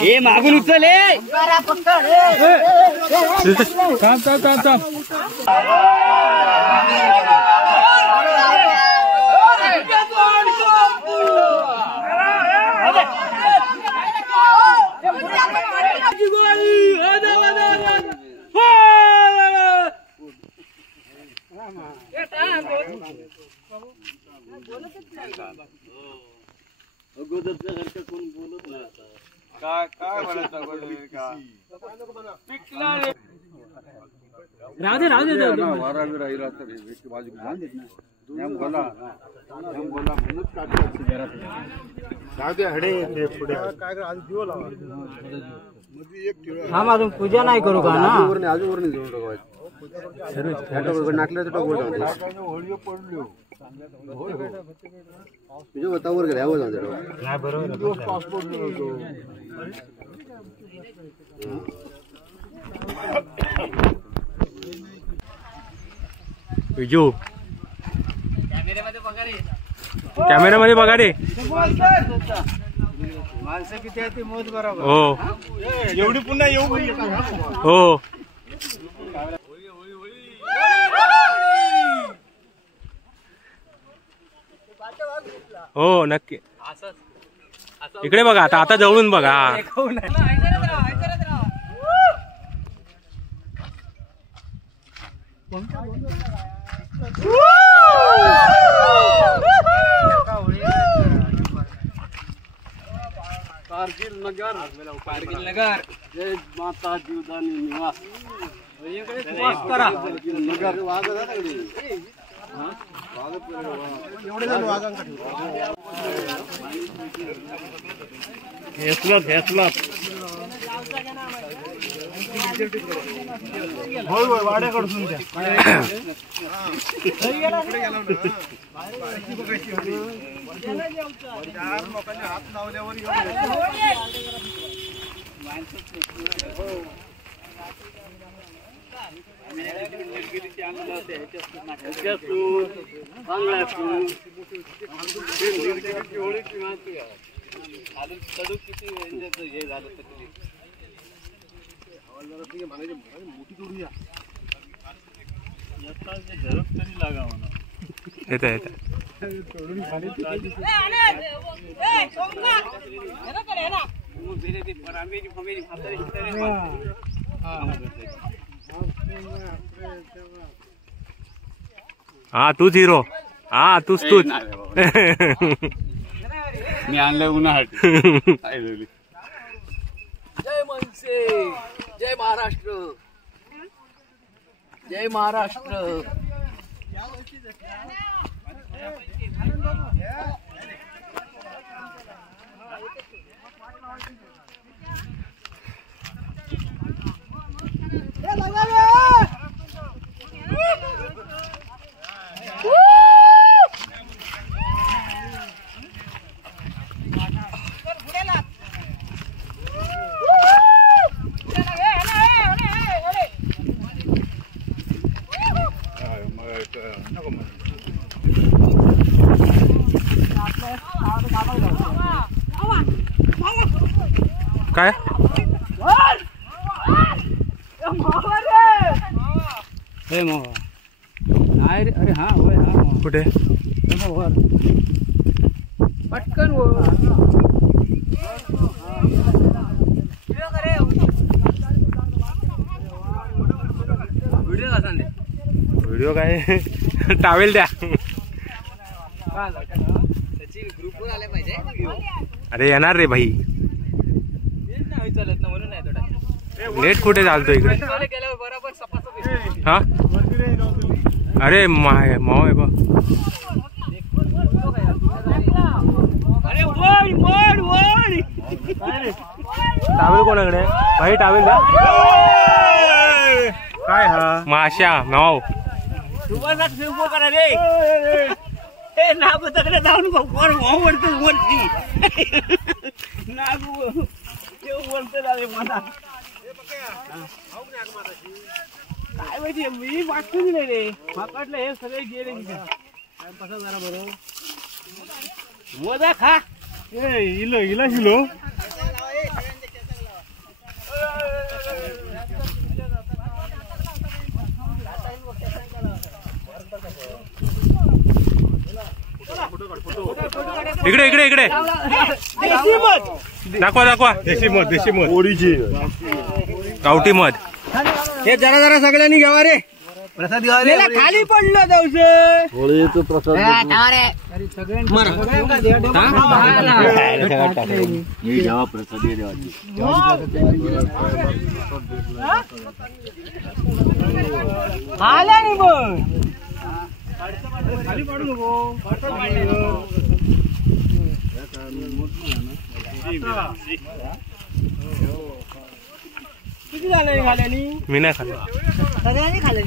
ए मागून उचल अगोदरच्या कोण बोलत नाही आता काय काय बोलायचं वारा बी राहिला तर बाजू बोला हा अजून पूजा नाही करू का ना अजून घेऊन टाकायचं नाटल्याचं होळी पडलो तुझ्या बतावर गेले आवाज नाही बरोबर पासपोर्ट विजू कॅमेऱ्यामध्ये बघा रे माणसं किती आहे ती मोज बरोबर हो एवढी पुन्हा येऊ हो हो नक्की इकडे बघा आता आता जवळून बघा कारगिल नगर जय माता जीवदानी निवास नगर वाड्याकडून लोकांनी हात लावल्यावर मोठी करूया येते हा तूच हिरो हा तूच मी आणलं उन्हाळ्यात जय मनसे जय महाराष्ट्र जय महाराष्ट्र काय अरे हा होय हा कुठे पटकन व्हिडिओ काय टावेल द्या ग्रुपवर आले पाहिजे अरे येणार रे भाई चालत ना म्हणून नाही थोडा लेट कुठे चालतो इकडे गेल्यावर बरोबर सपासप हा अरे माव आहे बा अरे वळ वळ वळ टावेल कोणाकडे भाई टावेल का काय हा माशा नाव करा रे ए नाग तकडे जाऊन कोण ओवडतो वरती नाग ते वरते झाले मला काय माहिती मी वाटतच नाही रे वाटलं हे सगळे गेले कसा जरा बरोबर मोजा खा इला शिलो इकडे इकडे इकडे दाखवा दाखवा देशी मध ओरिजिनल गावठी मध हे जरा जरा सगळ्यांनी घ्यावा रे प्रसाद घ्यावा रे खाली पडलं जाऊसे होळीचं प्रसाद घ्यावा प्रसाद आला नाही मग खाली पाडू नको किती झालं खाल्यानी मी नाही खाल्लं सगळ्यांनी खाल्लं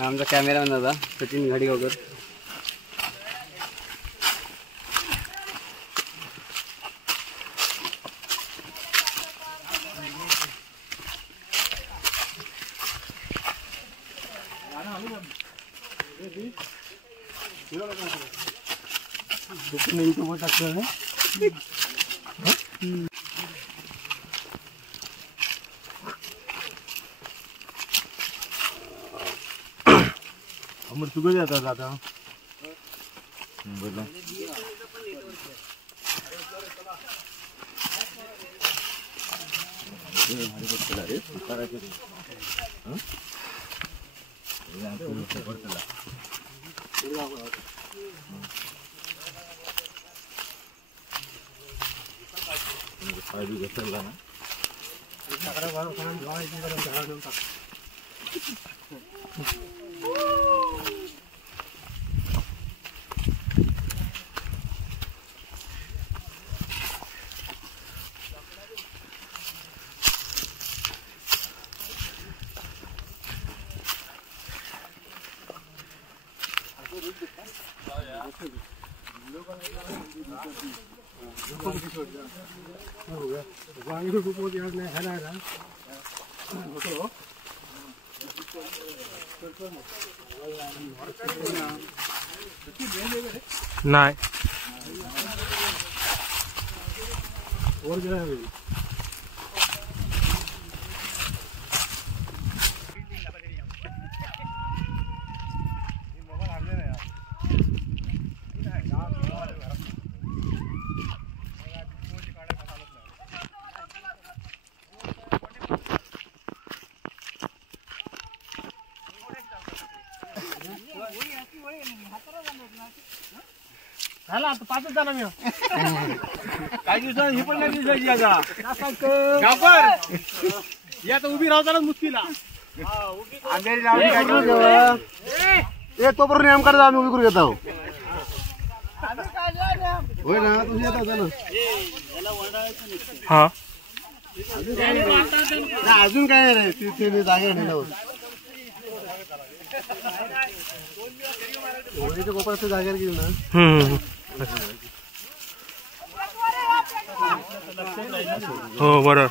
आमचा कॅमेरामॅन दादा सचिन घाडी वगैरे मग तुझं जातात आता नाही झाला आता पाचच झाला मी काही दिवसात ही पण नाही दिसायची आता गावकर या आता उभी राहताना मुश्किला तोपर्यंत नेमका आम्ही उभी करू घेत आहोत होय ना तुम्ही येत होता हा ना अजून काय रे तिथे जागा ठेवल्यावर होळीच्या गोपाळाच्या जागेवर गेली ना हो बरोबर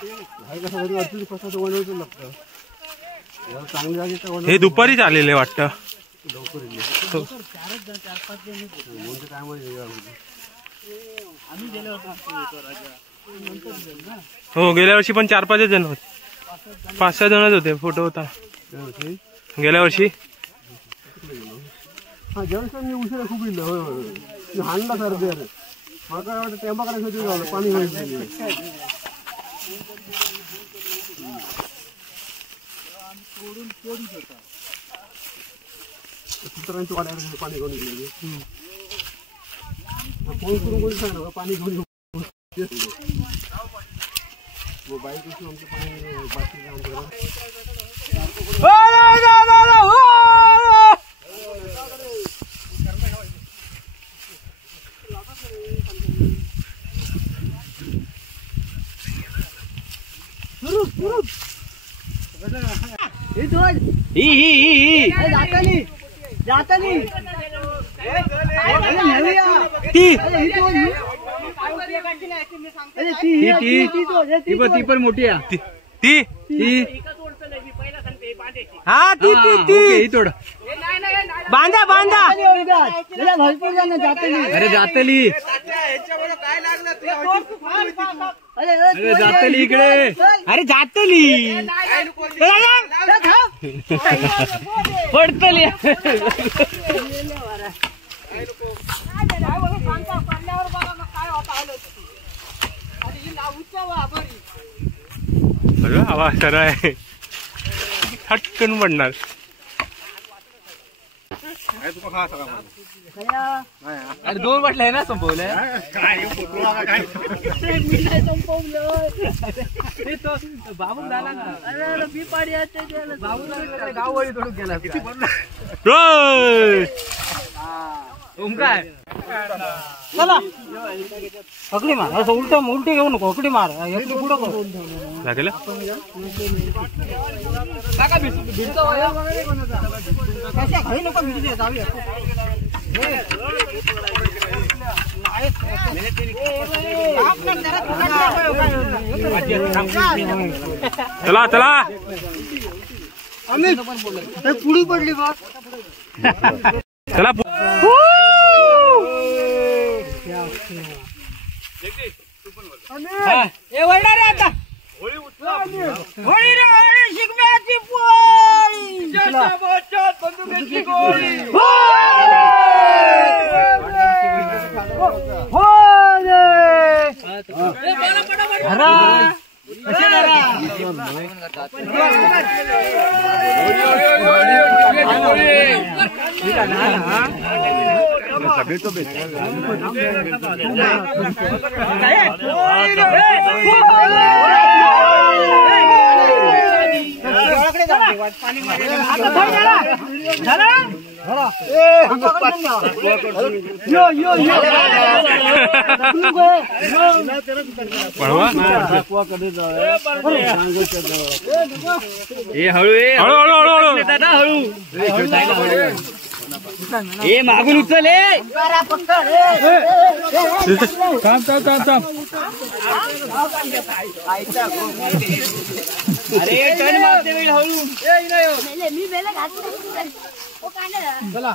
चांगली जागे हे दुपारीच आलेले वाटतं हो गेल्या वर्षी पण 4-5 जण होते 5-6 जणच होते फोटो होता गेल्या वर्षी मी उशिरा खूप इल्ल हाणला सर दे मला वाटतं टेंबा करायचं पाणी घ्यायचं कुत्रांची वाड्यावर पाणी घेऊन गेले फोन करून कोणी सांग पाणी घेऊन बाईक आमचं पाणी ती पण मोठी आहे ती हा ती थोडं बांधा बांधा भरपूर जण जातली अरे जातली अरे जातली इकडे अरे जातली पडतली आवाज सरळ आहे हटकन पडणार अरे 2 बाटल्या ना संपवल्या बाबू झाला ना मी पाडी गाववळी थोडं गेला काय चला अकडी मार असं उलटी घेऊ नको अकडी मार एकडी पुढं कर लागेल घरी नको भिडते जाऊया चला चला पुढी पडली बघ चला रे आता होळी रे होळी शिकण्याची पोळी बंदुकीची गोळी ए मागून उचल अरे टर्न मारते वेळ हळू मी बेला घातली चला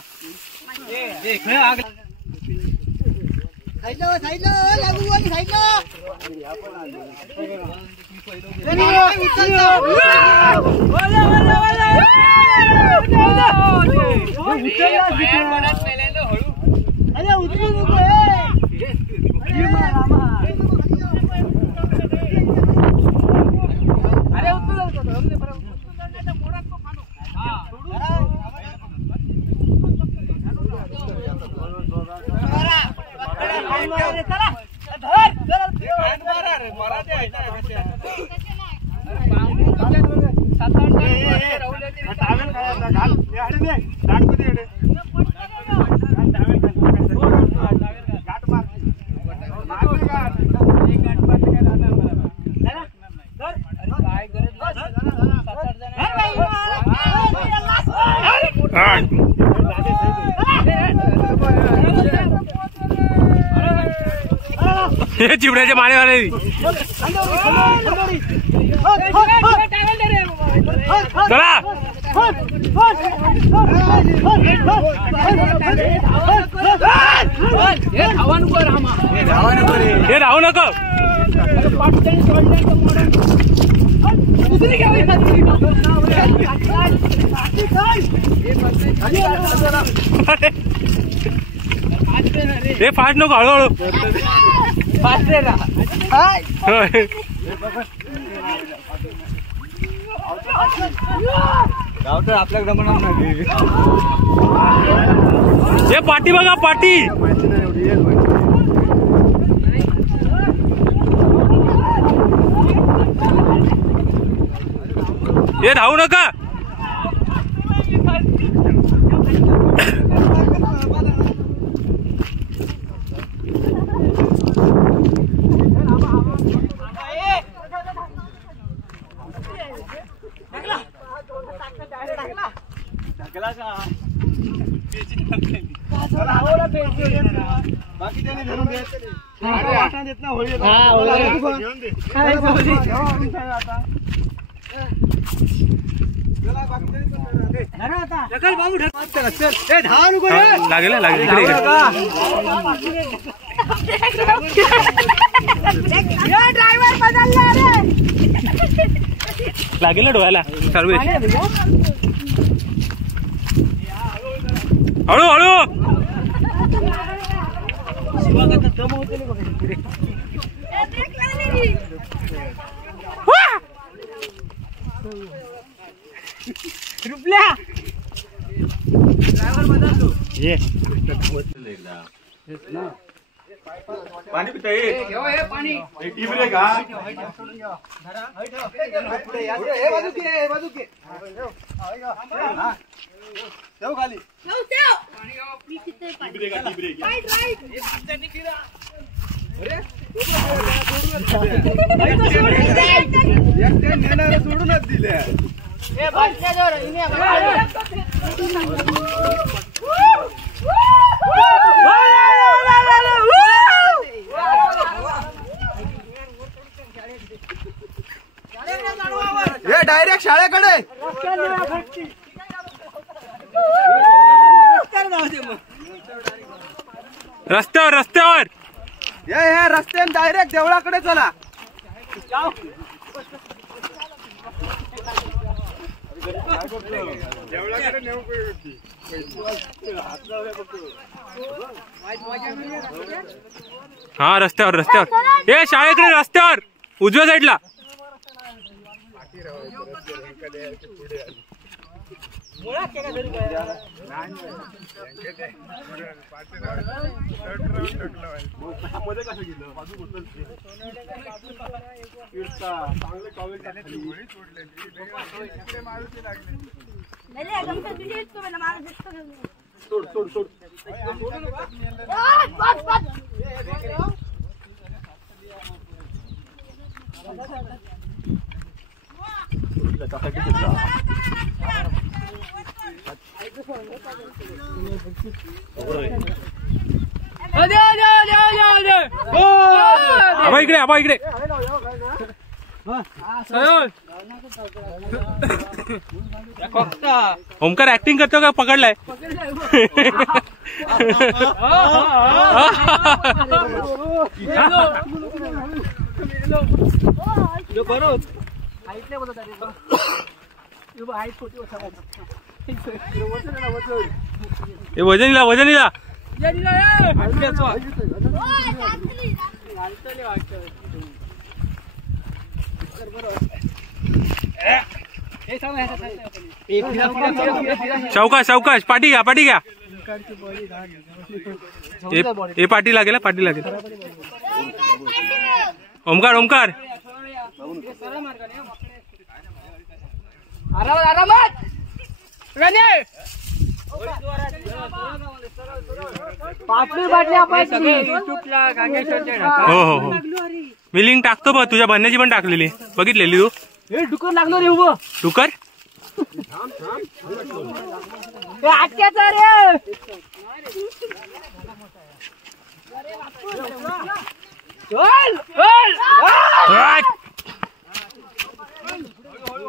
चिमण्याच्या मानेवाले चला हे राहू नको हे फास्ट नको हळूहळू फास्ट गावतर आपल्याकडे म्हणून नाही हे पाटी बघा पाटी माहिती नाही एवढी येईल माहिती हे धावू नका बाकी त्याने धरून देत ना होळी लागेल लागेल लागेल डोळ्याला सर्व हळू हळू पाणी पिता पाणी का खाली सोडूनच दिले हे डायरेक्ट शाळेकडे रस्त्यावर रस्त्यावर हे रस्त्याने डायरेक्ट देवळाकडे चला हा रस्त्यावर रस्त्यावर हे शाळेकडे रस्त्यावर उजव्या साईडला आबा इकडे आबा इकडे ओमकार ऍक्टिंग करतो का पकडलाय वजनीला वजनीला सावकाश सावकाश पाठी घ्या पाठी घ्या हे पाठी लागेल पाठी लागेल ओमकार ओमकार हो हो हो मी लिंक टाकतो बघ तुझ्या बनण्याची पण टाकलेली बघितलेली तू डुकर लागलो रे उभं डुकर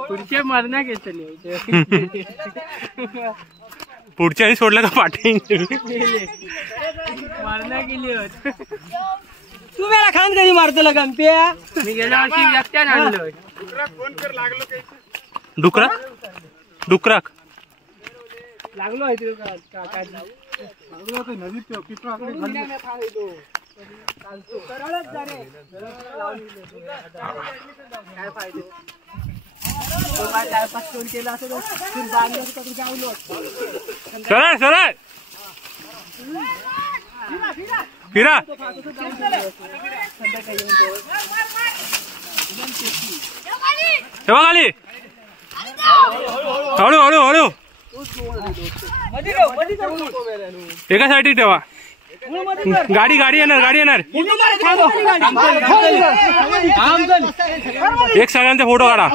पुढचे मरण्या घेतली पुढच्याही सोडलं का पाठी मरण्या गेली होत तू मेला खान कधी मारतो गमप्या मी गेल्या वर्षी एकट्याने आणलोय डुकराक डुकराक लागलो आहे नदीत काय फायदे सरळ सरळ फिरा तेव्हा खाली हळू हळू हळू एका साईड ठेवा गाडी गाडी येणार एक सगळ्यांचा फोटो काढा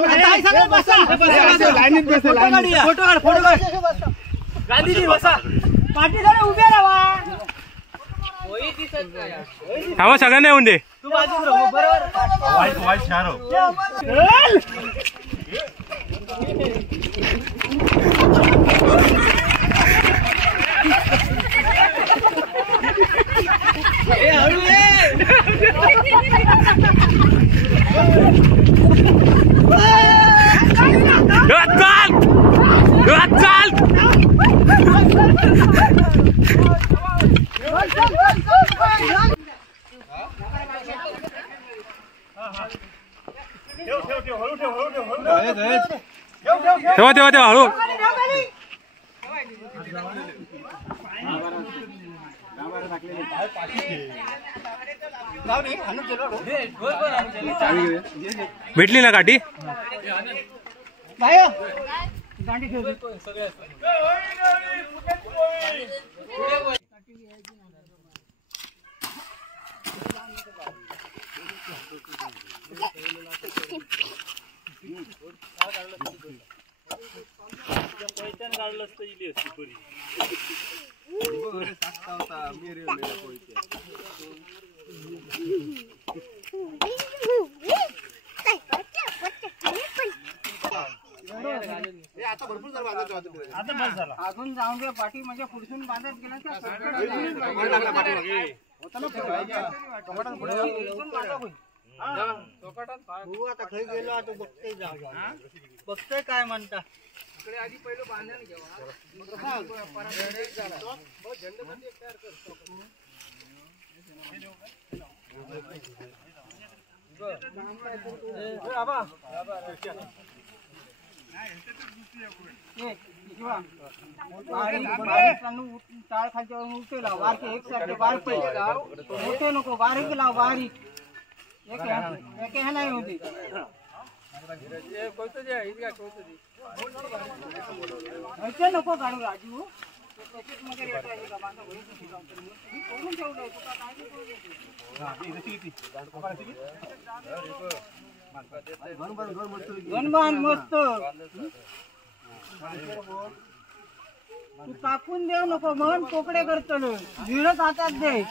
थांबा सगळ्यांना येऊन दे तेव्हा हळू भेटली ना काठी अजून जाऊन द्या पाठी म्हणजे पुढसून बांधत गेला आता खाली गेलो आता बघतोय काय म्हणता आधी पहिलं बांधून टाळ खालच्या उठे लाव बारके एक सारखे बारके मोठे नको बारीक लाव बारीक एक नाही होती नको काढू राजू मस्त तू कापून देऊ नको मन कोकडे करतो झिरत हातात दे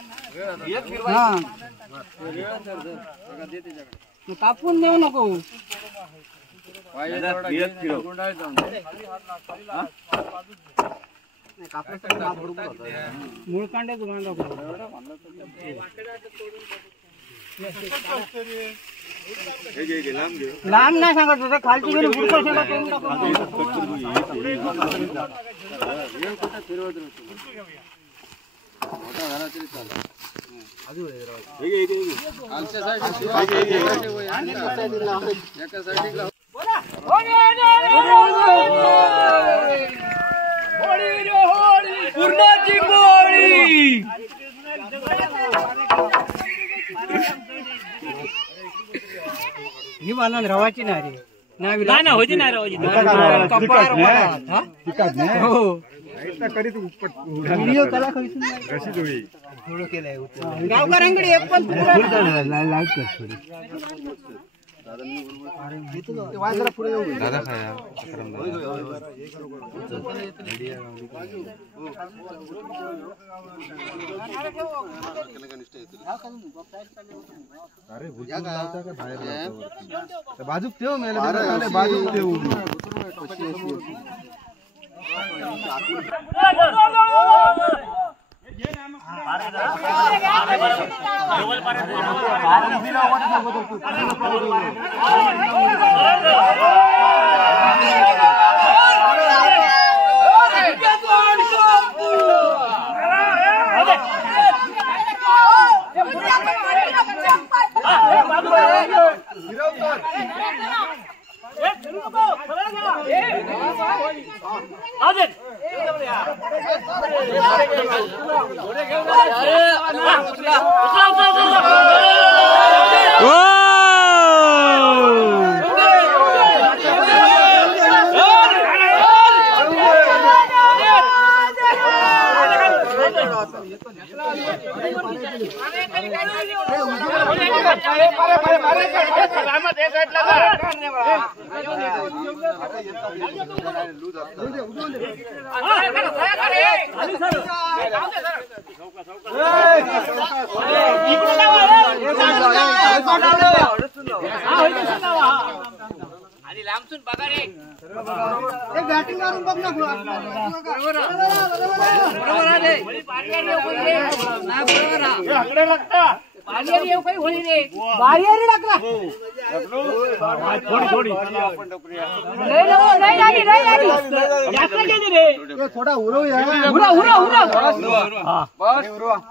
कापून देऊ नको मुळकांडे लांब नाही सांगत होतं खालची गेली पूर्णाची पोळी ही मला रवाची नाही रे नाही होती नाही रवाची गावकऱ्यांकडे एक पण दादा खाया बाजूक ठेव मेले बाजूक ठेव Let's go! आणि लांबसून बघा रे बॅटिंग मारून बघ ना थोडा उरवूया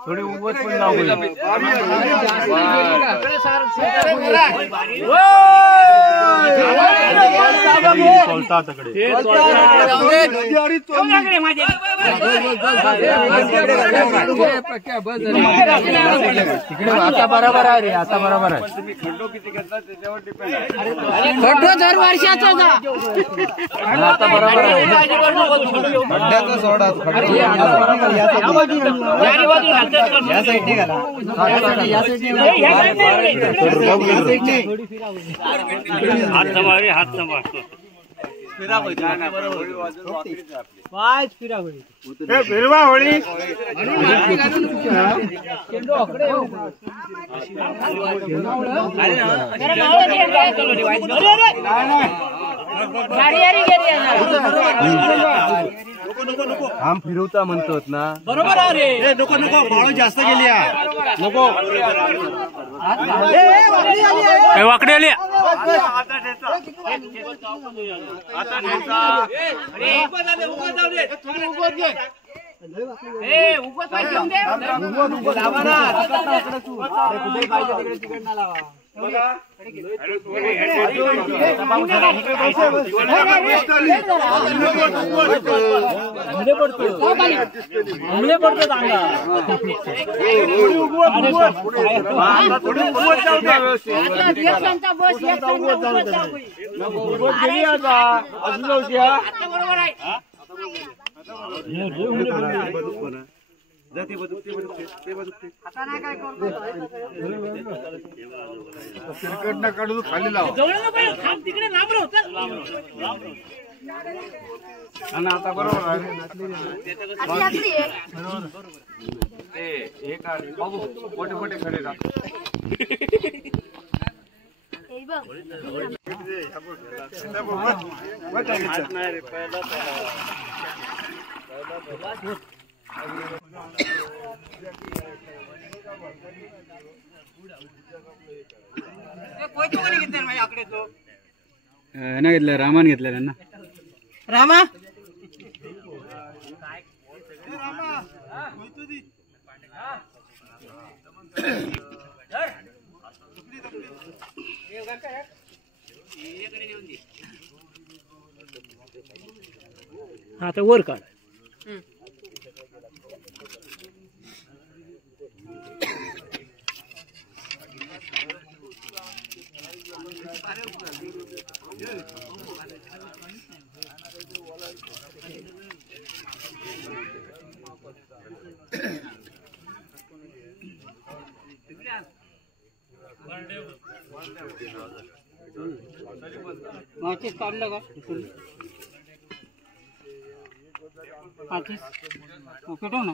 थोडी उगवत पण आता बरोबर आहे रे आता बरोबर आहे खड्डो किती घेतला त्याच्यावर डिपेंड आहे खड्डो 4 वर्षाचा आता बरोबर आहे खड्ड्याचा सोडा या साईडने घाला या साईडने हात सांभाळ हात सांभाळ फिरा पाच फिरा होळी फिरवा होळी आम फिरवता म्हणतोत ना बरोबर आहे नको नको बाळ जास्त गेली नको वाकडी आली तिकडनं काढून खाली लाव आणि आता बरोबर हे काढ बाबू मोठे मोठे खडे राख घेतलं रामान घेतलं ना रामा आता वर काढ माचीस काढलं का पेटव ना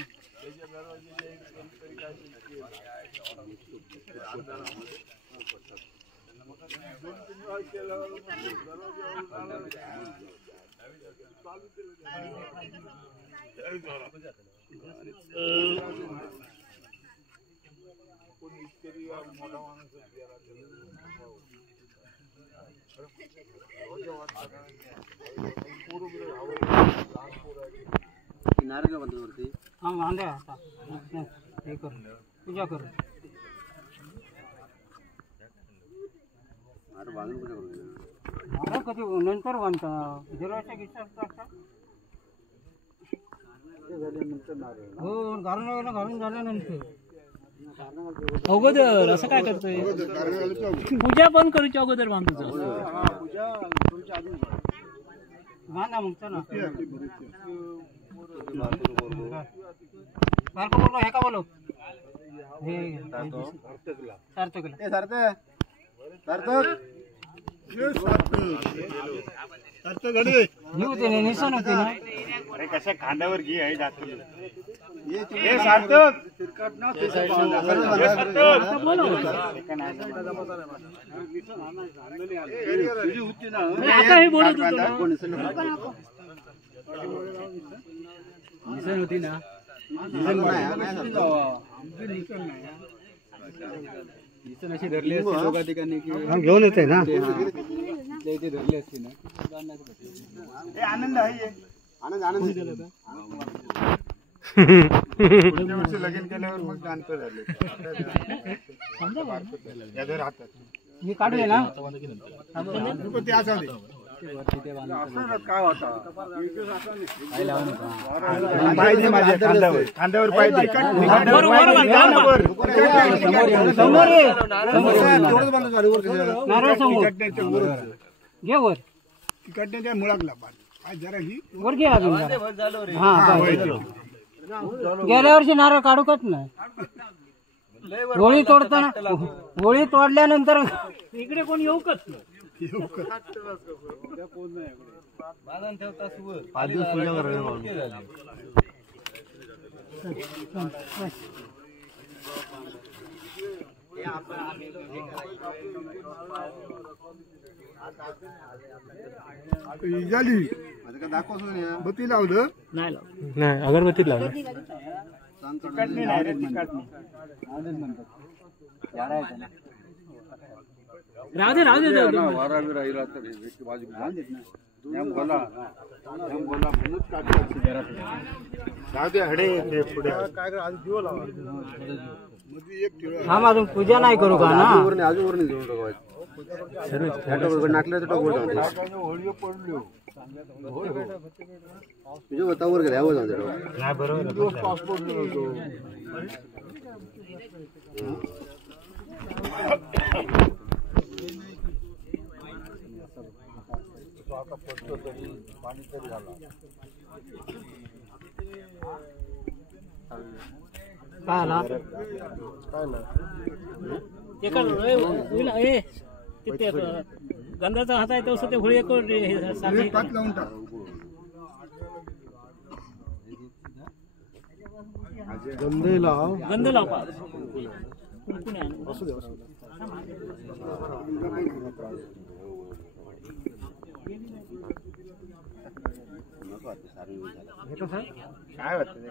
हाँ बांधे पूजा कर बांधून कधी नंतर बांधता जराच्या विचार हो घालून झाल्यानंतर अगोदर असं काय करतोय पूजा पण करूची अगोदर बांधूचं बांधा मग चला बारको बोलो हे का बोलो हे सार्थक होते निशाण होते ना अरे कशा खांद्यावर घे आहे दाखवलं हे सार्थक आता हे बोलत होतो निशाण होती ना अशी धरली असते दोघा ठिकाणी घेऊन येते ना इथे धरली असते ना आनंद आहे आनंद लगीन केल्यावर मग जाणतं झाले मी काढूया ना काय होता खांद्यावर पाहिजे घे वर तिकडच्या मुळाकला जरा ही वर घे अजून गेल्या वर्षी नारळ काढूकच नाही होळी तोडताना होळी तोडल्यानंतर इकडे कोण येऊकच झाली बत्ती लावलं नाही अगरबत्तीत लावलं राहू दे हा अजून पूजा नाही करू का ना अजून नाकलं तर तुझ्या बतावर गेला गंधाचा हात आहे तसं ते होळी गंध लाव काय वाटतं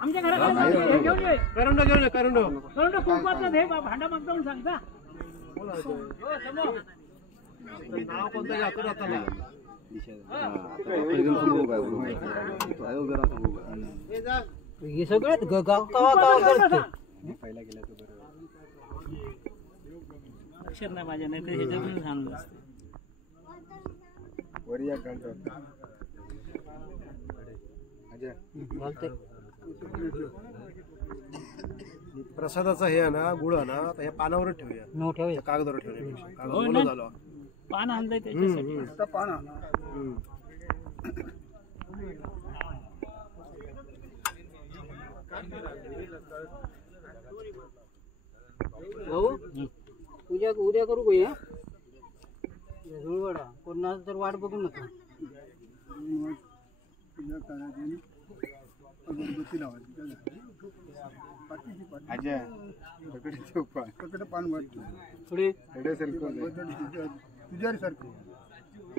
आमच्या घरात कुंकवातलं हे भांडा मागता म्हणून सांगता हे सगळ्यात अक्षर नाही माझ्या नाही तर ह्याच्यातून सांगलं असतं प्रसादाचा हे ना गुळ ना हे पानावर ठेवूया कागदावर ठेवूया पान आणलंय त्याच्यासाठी पान पूजा उद्या करू का धुळवडा कोणाच तर वाट बघू नका अगरबत्ती लावायची पान वाटतो थोडी तुझ्यासारखं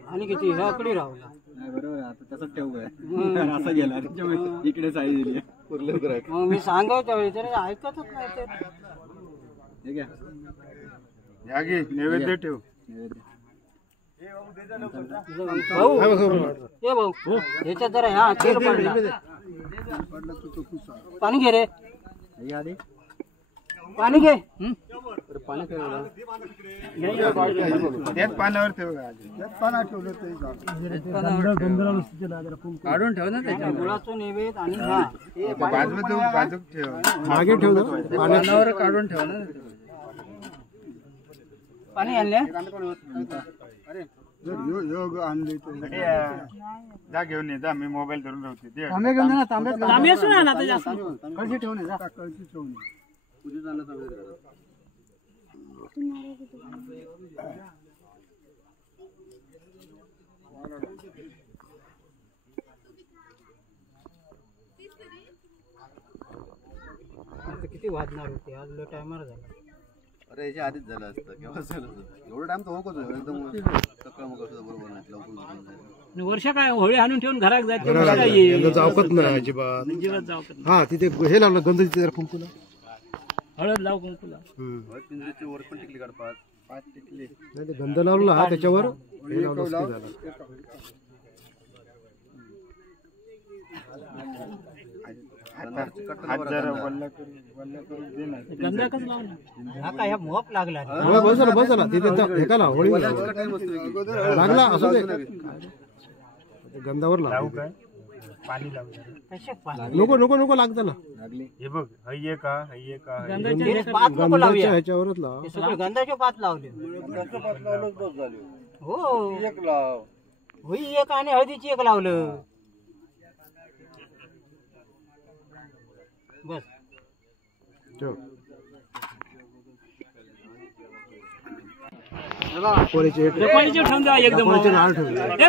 आणि किती ह्या आकडे राहू बरोबर आता तसंच ठेवू असा गेला इकडे साई दिली मग मी सांगायच्या वेळी तरी ऐकतच नाही ते नैवेद्य ठेव भाऊ ए भाऊ ह्याच्यात जरा ह्या तेल पडला पाणी घे रे पाणी घे पाण्यावर ठेव काढून ठेव ना गुळाचं नैवेद्य आणि बाजू ठेव मागे ठेव पाण्यावर काढून ठेव ना पाणी आणले जा घेऊन ये जा मी मोबाईल धरून राहते तांबे सुना ना आता जास्त कळशी ठेवून ये जा कळशी ठेवून किती वाजणार होते आज लय टायमर झाला अरे याच्या आधीच झालं असतं केव्हा झालं एवढं टाइम तर होकच एकदम सकाळ मग बरोबर नाही लवकर वर्ष काय होळी आणून ठेवून घरात जायचं जावकत नाही अजिबात हा तिथे हे लावलं गंध तिथे कुंकुला हळद लाव कुंकुला पिंजऱ्याची वर पण टिकली काढ पाच टिकली नाही ते गंध लावला हा त्याच्यावर हे लावलं झालं गंधा कसं लावला हा काय मोप लागला बस ना तिथे हे का होळी लागला असं ते गंधावर लावू काय पाणी नको लागतं ना हे बघ हय्ये का गंधाच्या ह्याच्यावरच लाव गंधाचे पात लावले हो एक लाव होई एक आणि हळदीची एक लावलं बस ठेवून जा एकदम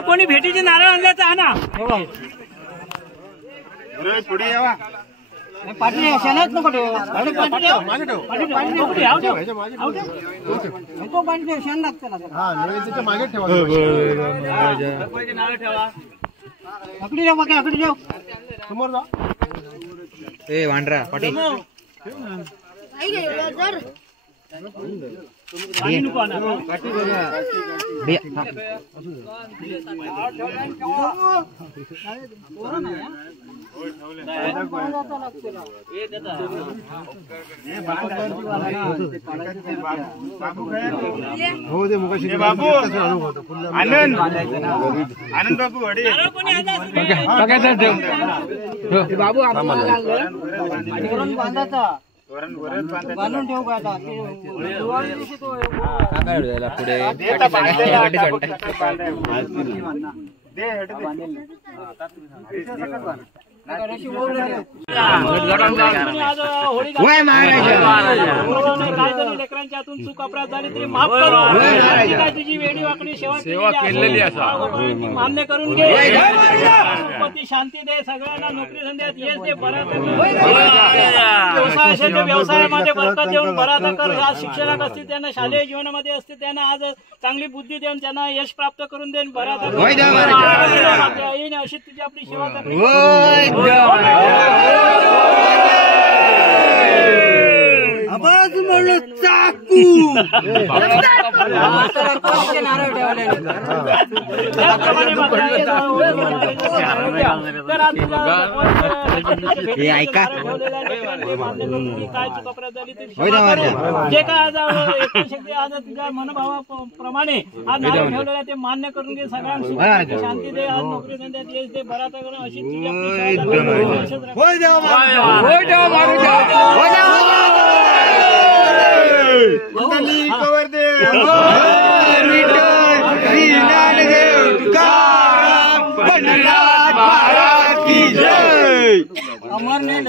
कोणी भेटीचे नारळ आणल्याचं आणा पुढे यावा पाठी शेणात नको ठेव पाणी ठेव शेण लागतं मागे ठेवा नारळ ठेवा आकडी ठेव बघा आकडी ठेव समोर जा ए वांड्रा पाटील हो दे मुखाशी बाबू आनंद बाबू अडे बाबू बांधाचा बांधून ठेवू का आता लेकरांच्या हातून चूक अपराध झाली तरी माफ करून तुझी वेडी वाकडी सेवा केलेली मान्य करून घे पती शांती दे सगळ्यांना नोकरी धंद्यात येस दे बरा व्यवसाय असेल व्यवसायामध्ये बरकत देऊन बरा कर आज शिक्षणात असतील त्यांना शालेय जीवनामध्ये असतील त्यांना आज चांगली बुद्धी देऊन त्यांना यश प्राप्त करून देऊन बरा येईन अशी तुझी आपली सेवा करणे आवाज म्हणून चाकू नारळ ठेवले ऐका काय चुका झाली जे काय शक्ती आज तुझ्या मनोभावाप्रमाणे आज नारळ ठेवलेला ते मान्य करून घे सगळ्यांना शांती दे आज नोकरी धंद्यात यश दे बरा करून अशी कवर दे अमर ने